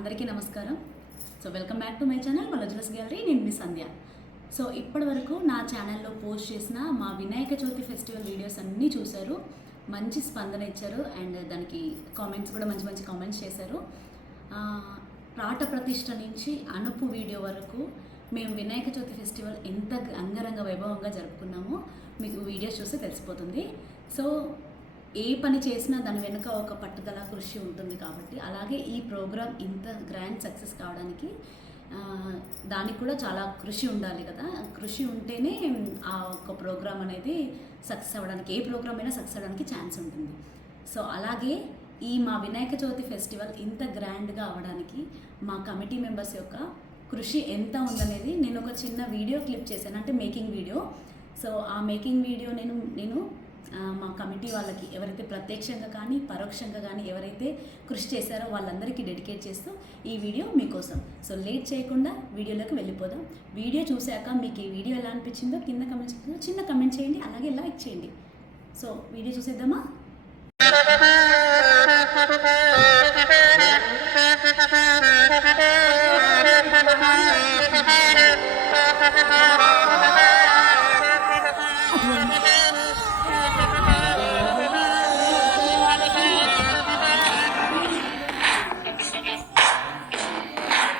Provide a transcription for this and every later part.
అందరికీ నమస్కారం. So welcome back to my channel వలజలస్ gallery. నేను మీ సంధ్య. సో ఇప్పటి వరకు నా ఛానల్లో పోస్ట్ చేసిన మా వినాయక చవితి ఫెస్టివల్ వీడియోస్ అన్నీ చూశారు. మంచి స్పందన ఇచ్చారు అండ్ దానికి కామెంట్స్ కూడా మంచి మంచి కామెంట్స్ చేశారు. ప్రాట ప్రతిష్ట నుంచి అనుపు వీడియో వరకు మేము వినాయక చవితి ఫెస్టివల్ ఎంత అంగరంగ వైభవంగా జరుపుకున్నామో మీకు వీడియోస్ చూస్తే తెలిసిపోతుంది. సో ఏ పని చేసినా దాని వెనుక ఒక పట్టుదల కృషి ఉంటుంది కాబట్టి అలాగే ఈ ప్రోగ్రామ్ ఇంత గ్రాండ్ సక్సెస్ కావడానికి దానికి కూడా చాలా కృషి ఉండాలి కదా. కృషి ఉంటేనే ఆ ఒక ప్రోగ్రామ్ అనేది సక్సెస్ అవ్వడానికి ఏ ప్రోగ్రామ్ అయినా సక్సెస్ అవ్వడానికి ఛాన్స్ ఉంటుంది. సో అలాగే ఈ మా వినాయక చవితి ఫెస్టివల్ ఇంత గ్రాండ్గా అవ్వడానికి మా కమిటీ మెంబర్స్ యొక్క కృషి ఎంత ఉందనేది నేను ఒక చిన్న వీడియో క్లిప్ చేశాను. అంటే మేకింగ్ వీడియో. సో ఆ మేకింగ్ వీడియో నేను నేను మా కమిటీ వాళ్ళకి ఎవరైతే ప్రత్యక్షంగా కానీ పరోక్షంగా కానీ ఎవరైతే కృషి చేశారో వాళ్ళందరికీ డెడికేట్ చేస్తూ ఈ వీడియో మీకోసం. సో లేట్ చేయకుండా వీడియోలోకి వెళ్ళిపోదాం. వీడియో చూశాక మీకు ఈ వీడియో ఎలా అనిపించిందో కింద కమెంట్ సెక్షన్లో చిన్న కమెంట్ చేయండి అలాగే లైక్ చేయండి. సో వీడియో చూసేద్దామా?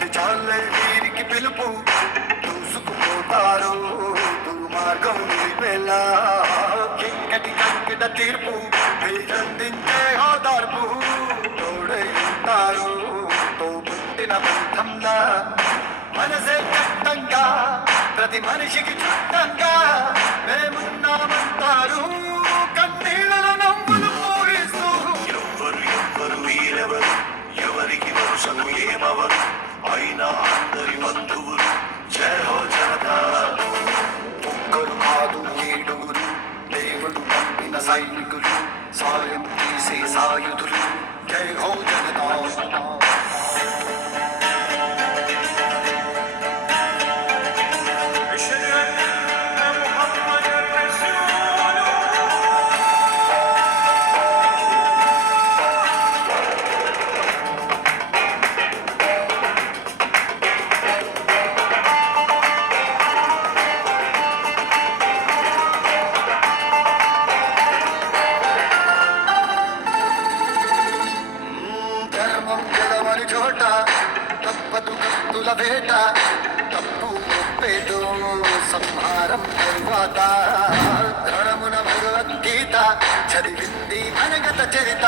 అది చాలే వీరికి పిలుపు. దూసుకుపోతారు. దుర్మార్గం నిలిపేలా. కింకటి కంకిట తీర్పు. వీరందించే ఓదార్పు తోడై ఉంటారు. తోబుట్టిన బంధంలా మనసే చట్టంగా. ప్రతి మనిషికి చుట్టంగా. మేమున్నామంటారు. ఎవరికి వరుసలు ఏమవరు? అయినా అందరి బంధువులు జయ హో జనతా ఒక్కరు కాదు ఏడుగురు దేవుడు పంపిన సైనికులు సాయం తీసే సాయుధులు జై హో జనతా చోట తప్పదు కత్తుల వేట తప్పు ఒప్పేదో సంహారం తరువాత. రణమున భగవద్గీత చదివింది అనగత చరిత.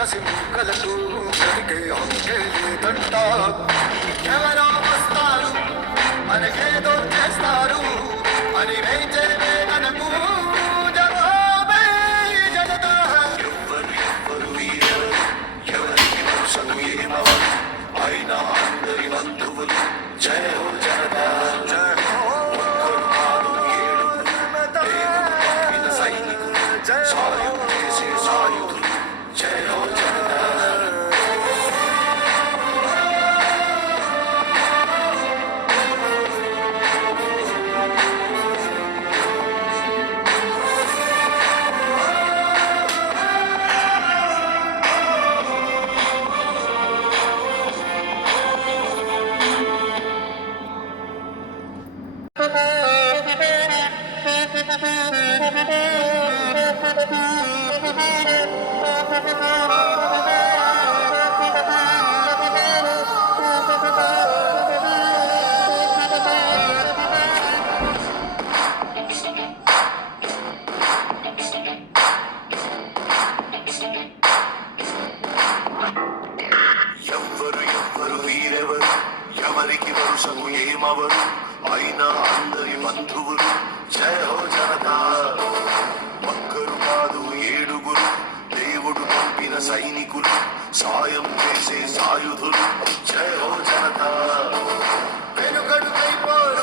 కసి ముక్కలకు జరిగే హొక్కే లేదంట. ఎవరో ఎవరికి వరుసకు ఏమవరు? అయినా అందరి బంధువులు. జయ హో జనతా. ఒక్కరు కాదు ఏడుగురు. దేవుడు పంపిన సైనికులు. సాయం చేసే సాయుధులు. జయ హో జనతా. వెనుకడుకైపోరు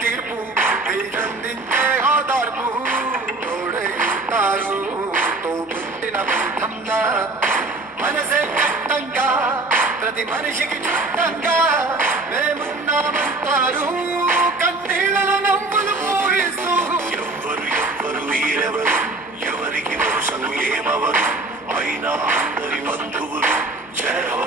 తీర్పు వీరందించే ఓదార్పు తోడే ఉంటారు. తో పుట్టిన బంధంగా మనసే కట్టంగా ప్రతి మనిషికి చుట్టంగా మేమున్నామంటారు. కన్నీళ్ళలో నవ్వులు పూయిస్తూ ఎవ్వరు ఎవ్వరు వీరెవరు? ఎవరికి వరుసకు ఏమవరు? అయినా అందరి బంధువులు చేరవ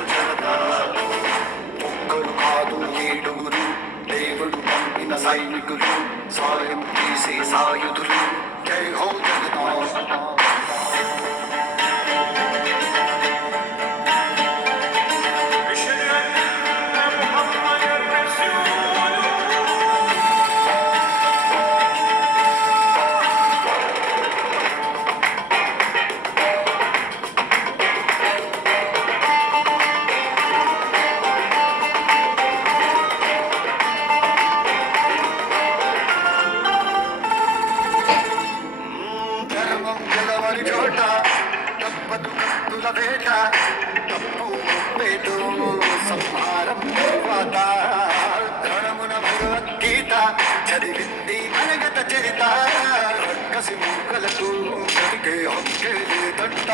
పంపిన సైనికులు సాయం చేసే సాయుధులు జై హో జగతా ధర్మం ఒప్పేదు సంహారం తర్వాత ధనమున భగవద్గీత చదివింది మనగత చరిత రక్కసి మూకలకు బతికే హక్కే లేదంట.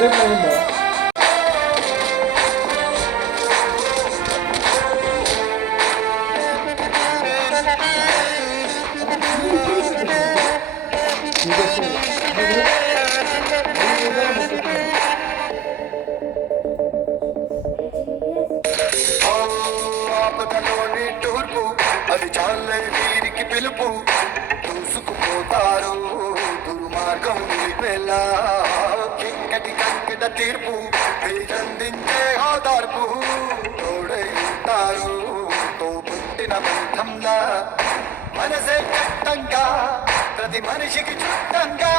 వైజాగ్ పోయిందా ఆపదలోని తూర్పు అది చాలే వీరికి పిలుపు దూసుకుపోతారు దుర్మార్గం నిలిపేలా కింకటి కంకిట తీర్పు వీరందించే ఓదార్పు తోడే ఉంటారు తో పుట్టిన బంధంగా మనసే కట్టంగా ప్రతి మనిషికి చుట్టంగా